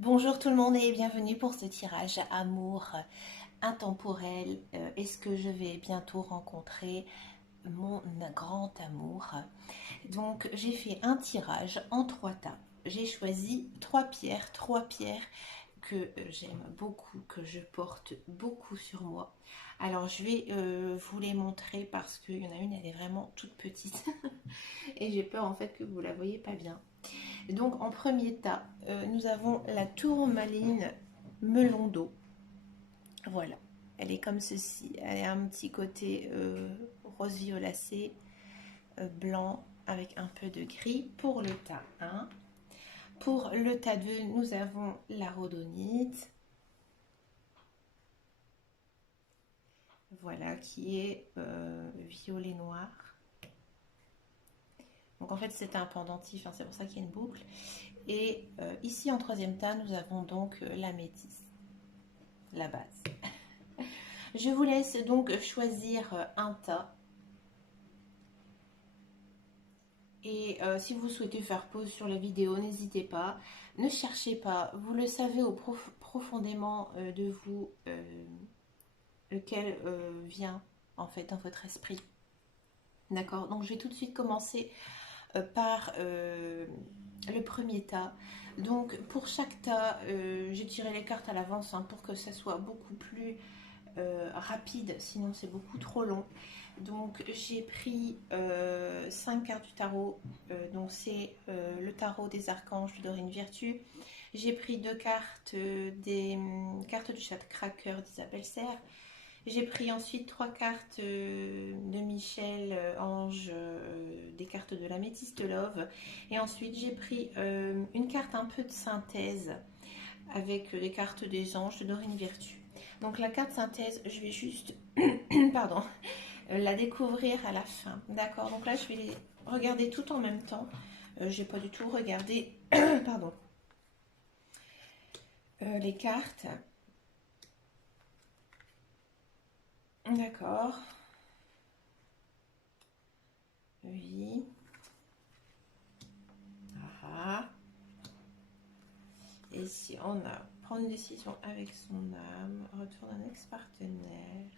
Bonjour tout le monde et bienvenue pour ce tirage amour intemporel. Est-ce que je vais bientôt rencontrer mon grand amour? Donc j'ai fait un tirage en trois tas. J'ai choisi trois pierres que j'aime beaucoup, que je porte beaucoup sur moi. Alors je vais vous les montrer parce qu'il y en a une, elle est vraiment toute petite et j'ai peur en fait que vous la voyez pas bien. Donc en premier tas, nous avons la tourmaline melon d'eau. Voilà, elle est comme ceci. Elle a un petit côté rose violacé, blanc avec un peu de gris pour le tas 1. Pour le tas 2, nous avons la rhodonite. Voilà, qui est violet noir. Donc en fait c'est un pendentif, hein, c'est pour ça qu'il y a une boucle. Et ici en troisième tas, nous avons donc la métisse, la base. Je vous laisse donc choisir un tas. Et si vous souhaitez faire pause sur la vidéo, n'hésitez pas. Ne cherchez pas, vous le savez profondément de vous lequel vient en fait dans votre esprit. D'accord. Donc je vais tout de suite commencer par le premier tas. Donc pour chaque tas, j'ai tiré les cartes à l'avance hein, pour que ça soit beaucoup plus rapide, sinon c'est beaucoup trop long. Donc j'ai pris 5 cartes du tarot, donc c'est le tarot des archanges de Dorine Virtue. J'ai pris 2 cartes des cartes du cracker d'Isabelle Serre. J'ai pris ensuite 3 cartes de Michel Ange, des cartes de l'améthyste Love. Et ensuite j'ai pris une carte un peu de synthèse avec les cartes des anges de Dorine Virtue. Donc la carte synthèse, je vais juste pardon, la découvrir à la fin. D'accord, donc là je vais les regarder tout en même temps. J'ai pas du tout regardé pardon, les cartes. D'accord. Oui. Ah. Et ici on a prendre une décision avec son âme, retour d'un ex-partenaire,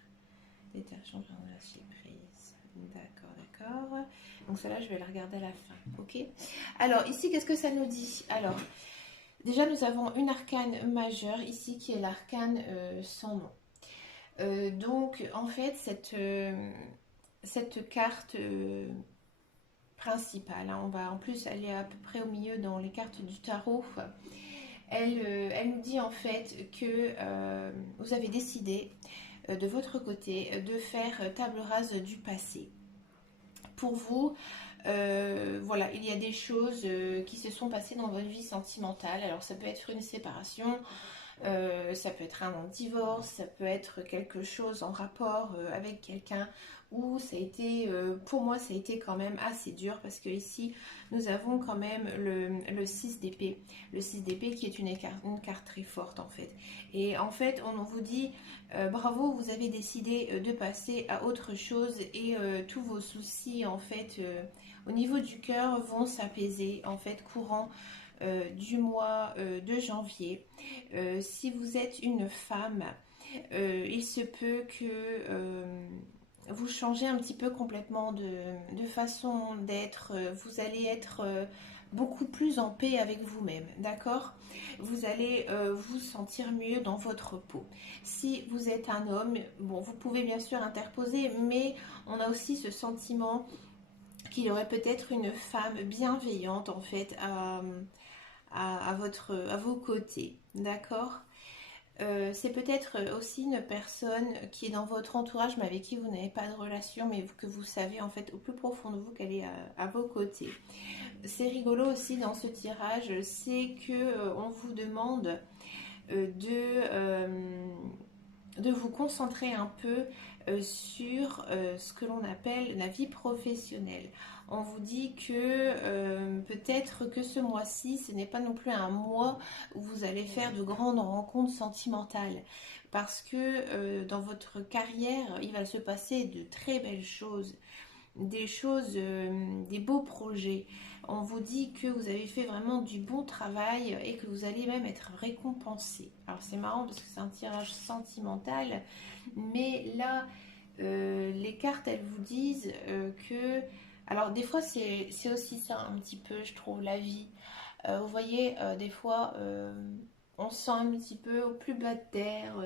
détachement, lâcher prise. D'accord, d'accord. Donc celle-là, je vais la regarder à la fin. Ok. Alors ici, qu'est-ce que ça nous dit? Alors, déjà, nous avons une arcane majeure ici qui est l'arcane sans nom. Donc, en fait, cette carte principale, hein, on va en plus aller à peu près au milieu dans les cartes du tarot. Elle nous dit en fait que vous avez décidé de votre côté de faire table rase du passé. Pour vous, voilà, il y a des choses qui se sont passées dans votre vie sentimentale. Alors ça peut être une séparation, ça peut être un divorce, ça peut être quelque chose en rapport avec quelqu'un où ça a été, pour moi, ça a été quand même assez dur parce que ici, nous avons quand même le 6 d'épée. Le 6 d'épée qui est une carte très forte en fait. Et en fait, on vous dit, bravo, vous avez décidé de passer à autre chose et tous vos soucis en fait au niveau du cœur vont s'apaiser en fait courant du mois de janvier. Si vous êtes une femme, il se peut que vous changez un petit peu complètement de façon d'être. Vous allez être beaucoup plus en paix avec vous-même, d'accord? Vous allez vous sentir mieux dans votre peau. Si vous êtes un homme, bon, vous pouvez bien sûr interposer, mais on a aussi ce sentiment qu'il y aurait peut-être une femme bienveillante en fait à vos côtés, d'accord. C'est peut-être aussi une personne qui est dans votre entourage mais avec qui vous n'avez pas de relation mais que vous savez en fait au plus profond de vous qu'elle est à vos côtés. C'est rigolo aussi dans ce tirage, c'est que on vous demande de vous concentrer un peu sur ce que l'on appelle la vie professionnelle. On vous dit que peut-être que ce mois-ci, ce n'est pas non plus un mois où vous allez faire de grandes rencontres sentimentales. Parce que dans votre carrière, il va se passer de très belles choses. des choses, des beaux projets. On vous dit que vous avez fait vraiment du bon travail et que vous allez même être récompensé. Alors c'est marrant parce que c'est un tirage sentimental, mais là, les cartes, elles vous disent que... Alors des fois, c'est aussi ça un petit peu, je trouve, la vie. Vous voyez, des fois, on se sent un petit peu au plus bas de terre,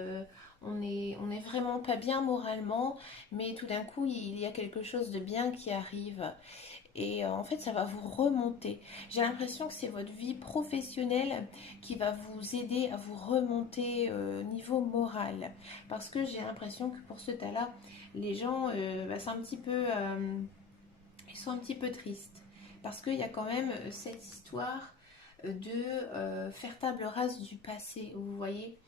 on est vraiment pas bien moralement, mais tout d'un coup, il y a quelque chose de bien qui arrive. Et en fait, ça va vous remonter. J'ai l'impression que c'est votre vie professionnelle qui va vous aider à vous remonter niveau moral. Parce que j'ai l'impression que pour ce tas-là, les gens, bah, c'est un petit peu, ils sont un petit peu tristes. Parce qu'il y a quand même cette histoire de faire table rase du passé, vous voyez.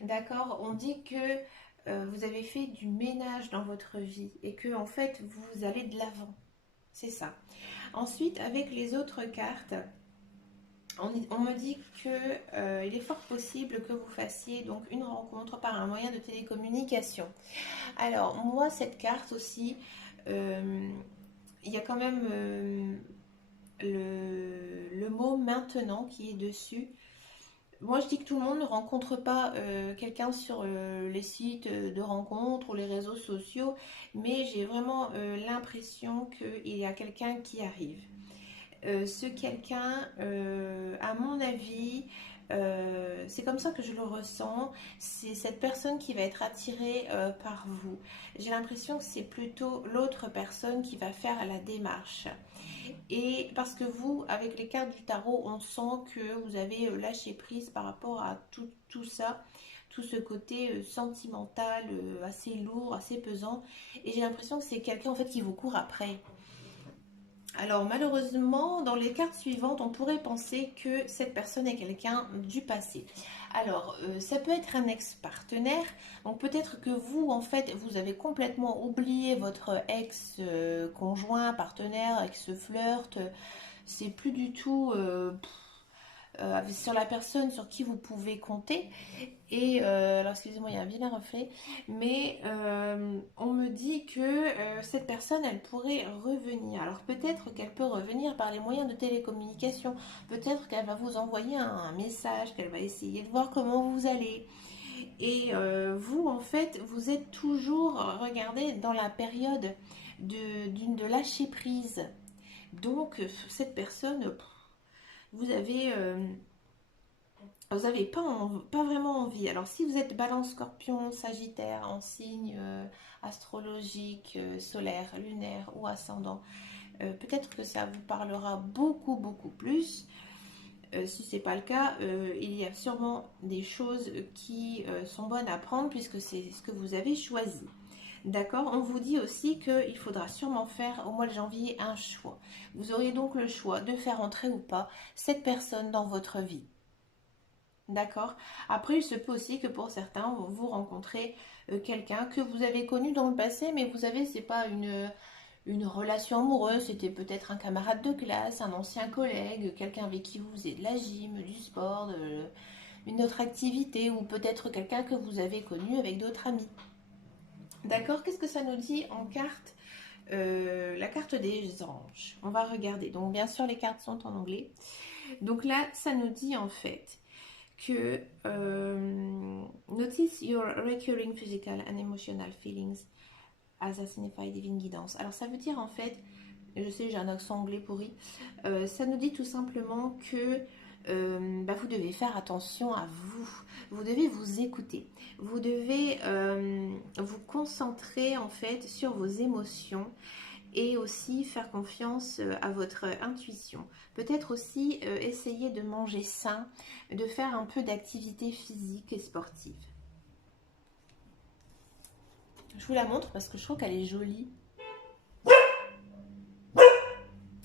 D'accord, on dit que vous avez fait du ménage dans votre vie et que en fait vous allez de l'avant. C'est ça. Ensuite, avec les autres cartes, on me dit que il est fort possible que vous fassiez donc une rencontre par un moyen de télécommunication. Alors moi, cette carte aussi, euh, il y a quand même le mot maintenant qui est dessus. Moi, je dis que tout le monde ne rencontre pas quelqu'un sur les sites de rencontres ou les réseaux sociaux, mais j'ai vraiment l'impression qu'il y a quelqu'un qui arrive. Ce quelqu'un, à mon avis, c'est comme ça que je le ressens, c'est cette personne qui va être attirée par vous. J'ai l'impression que c'est plutôt l'autre personne qui va faire la démarche. Et parce que vous, avec les cartes du tarot, on sent que vous avez lâché prise par rapport à tout ça, tout ce côté sentimental, assez lourd, assez pesant. Et j'ai l'impression que c'est quelqu'un en fait qui vous court après. Alors malheureusement, dans les cartes suivantes, on pourrait penser que cette personne est quelqu'un du passé. Alors, ça peut être un ex-partenaire. Donc peut-être que vous, en fait, vous avez complètement oublié votre ex-conjoint, partenaire, ex-flirt. C'est plus du tout sur la personne sur qui vous pouvez compter. Et alors excusez-moi, il y a un vilain reflet, mais on me dit que cette personne, elle pourrait revenir. Alors peut-être qu'elle peut revenir par les moyens de télécommunication. Peut-être qu'elle va vous envoyer un message, qu'elle va essayer de voir comment vous allez. Et vous, en fait, vous êtes toujours, regardez, dans la période de lâcher prise. Donc cette personne, vous avez vous n'avez pas vraiment envie. Alors, si vous êtes Balance, Scorpion, Sagittaire, en signe astrologique, solaire, lunaire ou ascendant, peut-être que ça vous parlera beaucoup, beaucoup plus. Si ce n'est pas le cas, il y a sûrement des choses qui sont bonnes à prendre puisque c'est ce que vous avez choisi. D'accord. On vous dit aussi qu'il faudra sûrement faire au mois de janvier un choix. Vous aurez donc le choix de faire entrer ou pas cette personne dans votre vie. D'accord. Après, il se peut aussi que pour certains, vous rencontrez quelqu'un que vous avez connu dans le passé, mais vous savez, c'est pas une relation amoureuse, c'était peut-être un camarade de classe, un ancien collègue, quelqu'un avec qui vous faisiez de la gym, du sport, une autre activité, ou peut-être quelqu'un que vous avez connu avec d'autres amis. D'accord. Qu'est-ce que ça nous dit en carte? La carte des anges. On va regarder. Donc, bien sûr, les cartes sont en anglais. Donc là, ça nous dit en fait que notice your recurring physical and emotional feelings as a signified divine guidance. Alors ça veut dire en fait, je sais j'ai un accent anglais pourri, ça nous dit tout simplement que bah, vous devez faire attention à vous, vous devez vous écouter, vous devez vous concentrer en fait sur vos émotions et aussi faire confiance à votre intuition. Peut-être aussi essayer de manger sain, de faire un peu d'activité physique et sportive. Je vous la montre parce que je trouve qu'elle est jolie.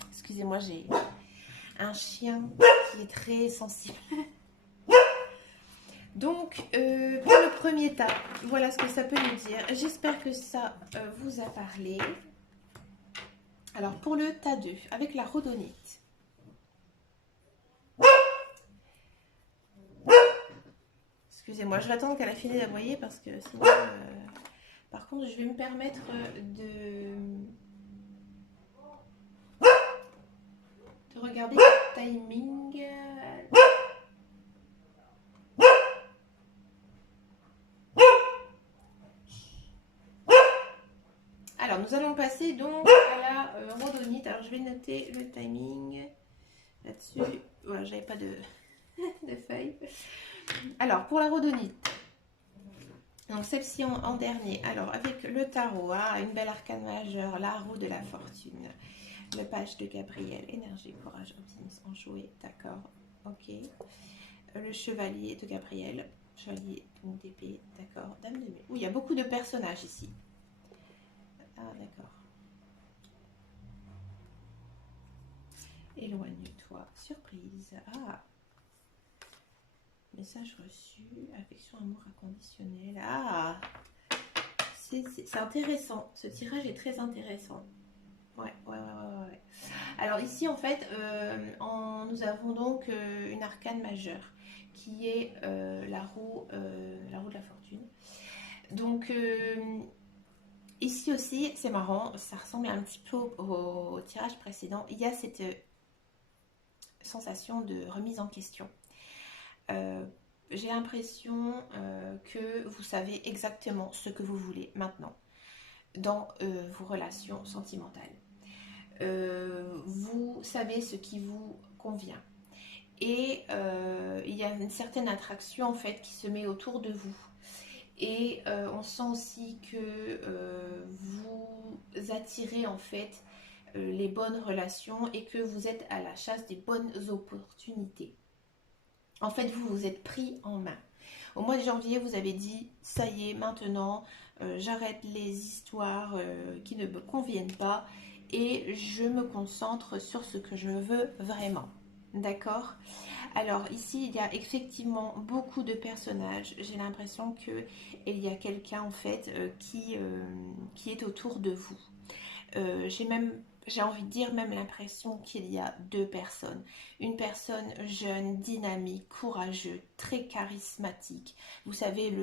Excusez-moi, j'ai un chien qui est très sensible. Donc, pour le premier tas, voilà ce que ça peut nous dire. J'espère que ça vous a parlé. Alors, pour le tas 2, avec la rhodonite. Excusez-moi, je vais attendre qu'elle a fini d'aboyer parce que sinon... par contre, je vais me permettre timing. Alors, nous allons passer donc à la rhodonite. Alors, je vais noter le timing là-dessus. Voilà, j'avais pas de, de feuille. Alors, pour la rhodonite, donc celle-ci en dernier. Alors, avec le tarot, hein, une belle arcane majeure, la roue de la fortune. Le page de Gabriel, énergie, courage, optimisme, enjoué, d'accord, ok. Le chevalier de Gabriel, chevalier d'épée, d'accord. Dame de main. Oui, il y a beaucoup de personnages ici. Ah, d'accord. Éloigne-toi, surprise. Ah, message reçu, affection, amour inconditionnel. Ah, c'est intéressant. Ce tirage est très intéressant. Ouais. Alors ici, en fait, nous avons donc une arcane majeure qui est la roue de la fortune. Donc ici aussi, c'est marrant, ça ressemble un petit peu au tirage précédent. Il y a cette sensation de remise en question. J'ai l'impression que vous savez exactement ce que vous voulez maintenant dans vos relations sentimentales. Vous savez ce qui vous convient. Et il y a une certaine attraction en fait qui se met autour de vous. Et on sent aussi que vous attirez en fait les bonnes relations et que vous êtes à la chasse des bonnes opportunités. En fait, vous vous êtes pris en main. Au mois de janvier, vous avez dit, ça y est, maintenant, j'arrête les histoires qui ne me conviennent pas et je me concentre sur ce que je veux vraiment. D'accord ? Alors ici, il y a effectivement beaucoup de personnages. J'ai l'impression qu'il y a quelqu'un en fait qui est autour de vous. J'ai envie de dire même l'impression qu'il y a deux personnes. Une personne jeune, dynamique, courageuse, très charismatique. Vous savez,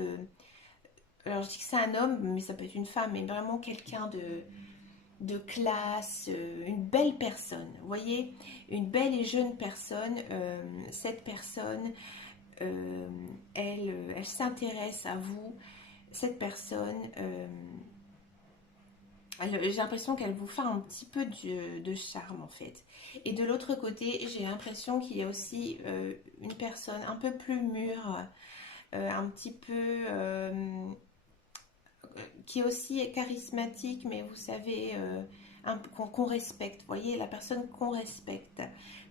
alors je dis que c'est un homme, mais ça peut être une femme, mais vraiment quelqu'un de classe, une belle personne. Vous voyez, une belle et jeune personne. Cette personne, elle s'intéresse à vous. Cette personne... j'ai l'impression qu'elle vous fait un petit peu de charme en fait. Et de l'autre côté, j'ai l'impression qu'il y a aussi une personne un peu plus mûre, un petit peu qui est aussi charismatique, mais vous savez, qu'on respecte. Vous voyez, la personne qu'on respecte.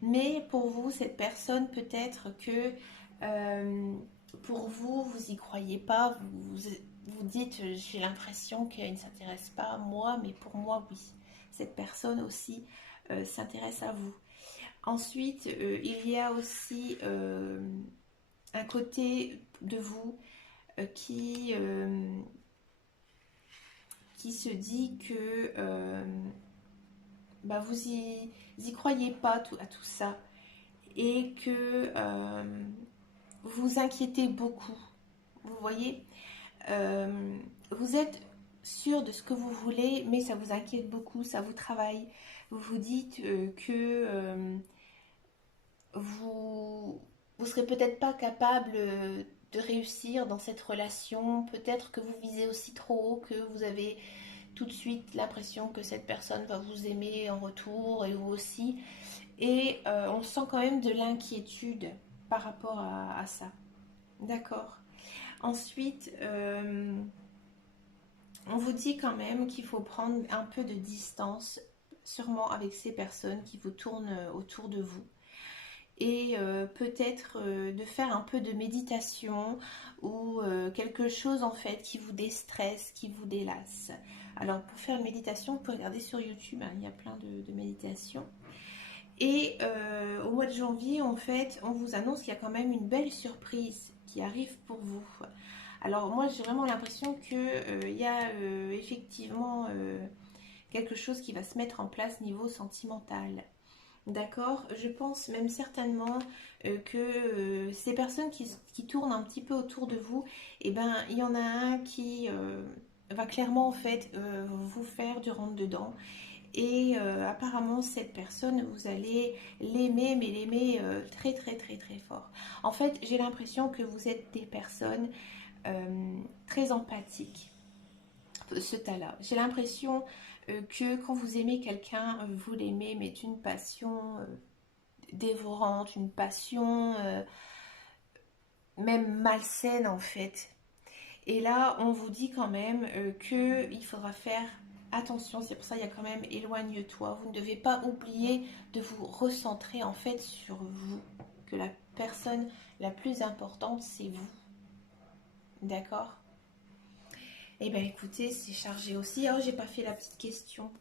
Mais pour vous, cette personne, peut-être que pour vous, vous y croyez pas, vous dites, j'ai l'impression qu'elle ne s'intéresse pas à moi, mais pour moi, oui. Cette personne aussi s'intéresse à vous. Ensuite, il y a aussi un côté de vous qui se dit que vous y croyez pas à tout ça et que vous inquiétez beaucoup. Vous voyez, vous êtes sûr de ce que vous voulez, mais ça vous inquiète beaucoup, ça vous travaille. Vous vous dites que vous serez peut-être pas capable de réussir dans cette relation. Peut-être que vous visez aussi trop haut, que vous avez tout de suite l'impression que cette personne va vous aimer en retour et vous aussi. Et on sent quand même de l'inquiétude par rapport à ça. D'accord. Ensuite, on vous dit quand même qu'il faut prendre un peu de distance, sûrement avec ces personnes qui vous tournent autour de vous. Et peut-être de faire un peu de méditation ou quelque chose en fait qui vous déstresse, qui vous délasse. Alors pour faire une méditation, vous pouvez regarder sur YouTube, hein, il y a plein de méditations. Et au mois de janvier, en fait, on vous annonce qu'il y a quand même une belle surprise qui arrive pour vous. Alors moi, j'ai vraiment l'impression qu'il y a effectivement quelque chose qui va se mettre en place niveau sentimental. D'accord, je pense même certainement que ces personnes qui tournent un petit peu autour de vous, eh ben, il y en a un qui va clairement en fait vous faire du rentre dedans Et apparemment, cette personne, vous allez l'aimer, mais l'aimer très, très, très, très fort. En fait, j'ai l'impression que vous êtes des personnes très empathiques, ce tas-là. J'ai l'impression que quand vous aimez quelqu'un, vous l'aimez, mais d'une passion dévorante, une passion même malsaine en fait. Et là, on vous dit quand même qu'il faudra faire attention. C'est pour ça qu'il y a quand même éloigne-toi. Vous ne devez pas oublier de vous recentrer en fait sur vous. Que la personne la plus importante, c'est vous. D'accord? Eh bien écoutez, c'est chargé aussi. Oh, j'ai pas fait la petite question.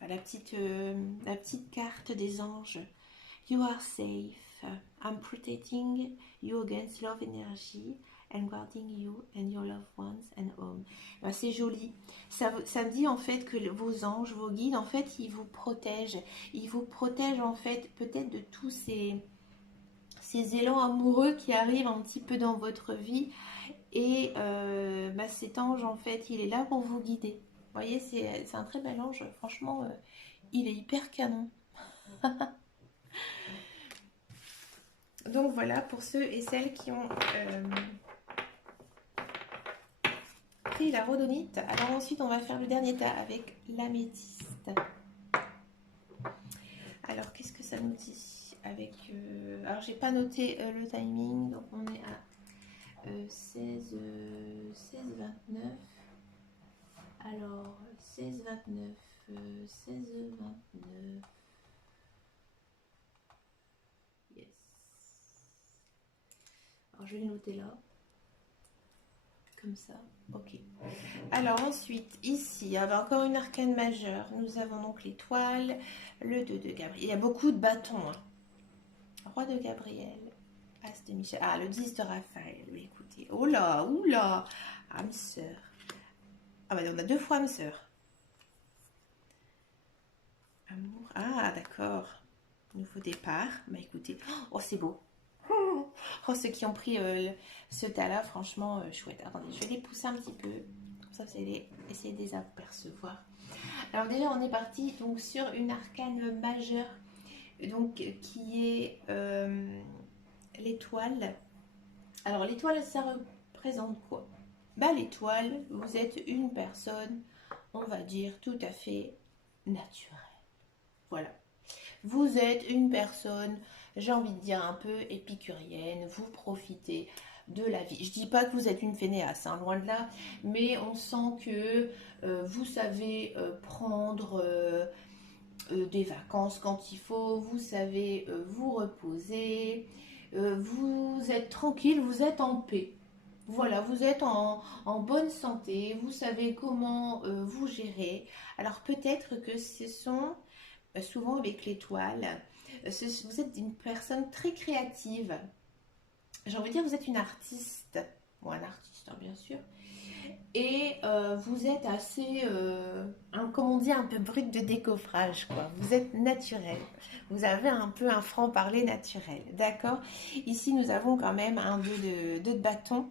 Enfin, la petite carte des anges. You are safe. I'm protecting you against love energy and guarding you and your loved ones and home. Ben, c'est joli. Ça dit en fait que vos anges, vos guides, en fait, ils vous protègent. Ils vous protègent en fait peut-être de tous ces élans amoureux qui arrivent un petit peu dans votre vie. Et ben, cet ange, en fait, il est là pour vous guider. Vous voyez, c'est un très bel ange. Franchement, il est hyper canon. Donc voilà pour ceux et celles qui ont pris la rhodonite. Alors ensuite on va faire le dernier tas avec l'améthyste. Alors qu'est-ce que ça nous dit avec alors j'ai pas noté le timing, donc on est à 16 29. Alors 16 29 16 29. Alors, je vais le noter là. Comme ça. Ok. Alors ensuite, ici, il y a encore une arcane majeure. Nous avons donc l'étoile, le 2 de Gabriel. Il y a beaucoup de bâtons. Hein. Roi de Gabriel, As de Michel. Ah, le 10 de Raphaël. Mais écoutez. Oh là, oula. Âme sœur. Ah bah on a 2 fois âme sœur. Amour. Ah, d'accord. Nouveau départ. Bah écoutez. Oh, c'est beau. Oh, ceux qui ont pris ce tas-là, franchement, chouette. Attendez, je vais les pousser un petit peu. Comme ça, vous allez essayer de les apercevoir. Alors déjà, on est parti donc sur une arcane majeure, donc qui est l'étoile. Alors l'étoile, ça représente quoi? Bah l'étoile, vous êtes une personne, on va dire, tout à fait naturelle. Voilà. Vous êtes une personne, j'ai envie de dire un peu épicurienne, vous profitez de la vie. Je dis pas que vous êtes une fainéasse, hein, loin de là, mais on sent que vous savez prendre des vacances quand il faut, vous savez vous reposer, vous êtes tranquille, vous êtes en paix. Voilà, vous êtes en bonne santé, vous savez comment vous gérer. Alors peut-être que ce sont souvent avec l'étoile, vous êtes une personne très créative. J'ai envie de dire, vous êtes une artiste, ou un artiste, hein, bien sûr. Et vous êtes assez, comme on dit, un peu brut de décoffrage, quoi. Vous êtes naturel. Vous avez un peu un franc-parler naturel, d'accord? Ici, nous avons quand même un 2 de bâton.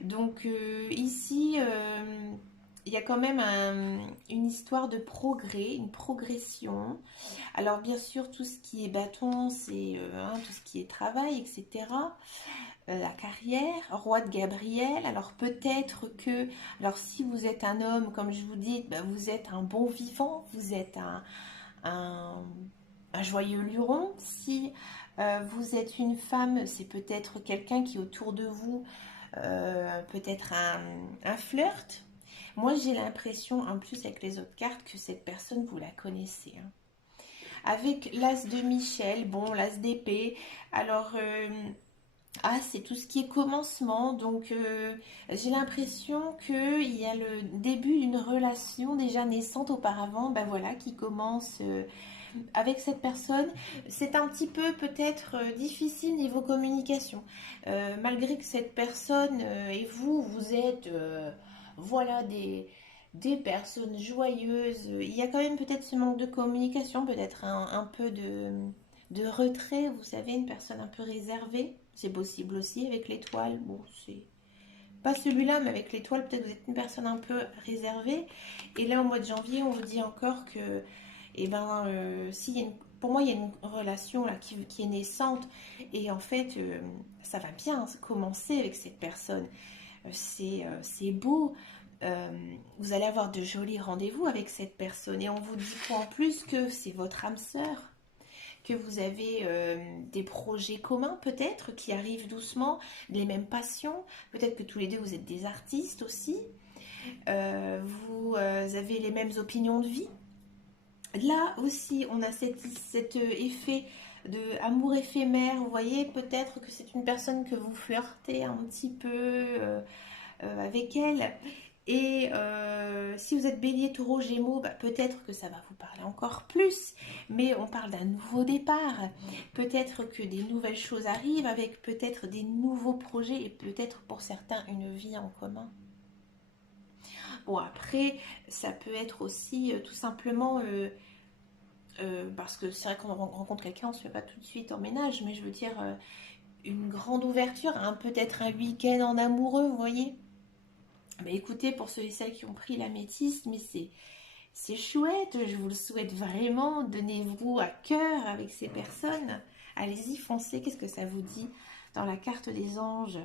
Donc ici, il y a quand même une histoire de progrès, une progression. Alors bien sûr, tout ce qui est bâton, c'est tout ce qui est travail, etc. La carrière, roi de Gabriel. Alors peut-être que, alors si vous êtes un homme, comme je vous dis, ben, vous êtes un bon vivant, vous êtes un, un joyeux luron. Si vous êtes une femme, c'est peut-être quelqu'un qui autour de vous, peut-être un flirt. Moi j'ai l'impression, en plus avec les autres cartes, que cette personne, vous la connaissez. Hein. Avec l'as de Michel, bon, l'as d'épée, alors... c'est tout ce qui est commencement, donc j'ai l'impression qu'il y a le début d'une relation déjà naissante auparavant, ben voilà, qui commence avec cette personne. C'est un petit peu peut-être difficile niveau communication, malgré que cette personne et vous, vous êtes voilà des personnes joyeuses, il y a quand même peut-être ce manque de communication, peut-être un peu de retrait, vous savez, une personne un peu réservée. C'est possible aussi avec l'étoile. Bon, c'est pas celui-là, mais avec l'étoile, peut-être vous êtes une personne un peu réservée. Et là, au mois de janvier, on vous dit encore que Et ben, pour moi, il y a une relation là qui est naissante. Et en fait, ça va bien commencer avec cette personne. C'est beau. Euh, vous allez avoir de jolis rendez-vous avec cette personne. Et on vous dit quoi en plus que c'est votre âme sœur, que vous avez des projets communs peut-être qui arrivent doucement, les mêmes passions. Peut-être que tous les deux vous êtes des artistes aussi. Vous avez les mêmes opinions de vie. Là aussi, on a cet effet de amour éphémère. Vous voyez, peut-être que c'est une personne que vous flirtez un petit peu avec elle. Et si vous êtes bélier, taureau, gémeaux, bah, peut-être que ça va vous parler encore plus. Mais on parle d'un nouveau départ. Peut-être que des nouvelles choses arrivent avec peut-être des nouveaux projets et peut-être pour certains une vie en commun. Bon, après, ça peut être aussi tout simplement parce que c'est vrai qu'on rencontre quelqu'un, on ne se fait pas tout de suite en ménage, mais je veux dire une grande ouverture, hein, peut-être un week-end en amoureux, vous voyez. Bah, écoutez, pour ceux et celles qui ont pris l'améthyste, mais c'est chouette, je vous le souhaite vraiment, donnez-vous à cœur avec ces personnes. Allez-y, foncez, qu'est-ce que ça vous dit dans la carte des anges?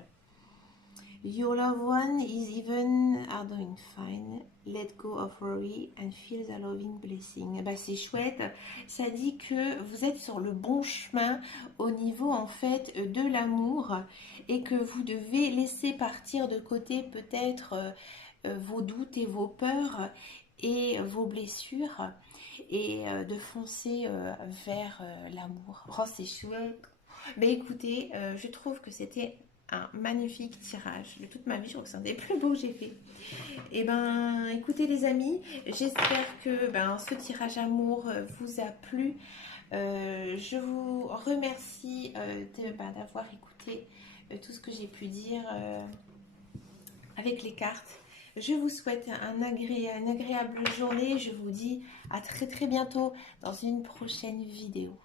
Your loved one is even are doing fine. Let go of worry and feel the loving blessing. Bah, c'est chouette. Ça dit que vous êtes sur le bon chemin au niveau en fait de l'amour et que vous devez laisser partir de côté peut-être vos doutes et vos peurs et vos blessures et de foncer vers l'amour. Oh, c'est chouette. Mais écoutez, je trouve que c'était un magnifique tirage de toute ma vie. Je crois que c'est un des plus beaux que j'ai fait. Et ben, écoutez les amis, j'espère que ce tirage amour vous a plu. Je vous remercie d'avoir écouté tout ce que j'ai pu dire avec les cartes. Je vous souhaite une agréable journée. Je vous dis à très très bientôt dans une prochaine vidéo.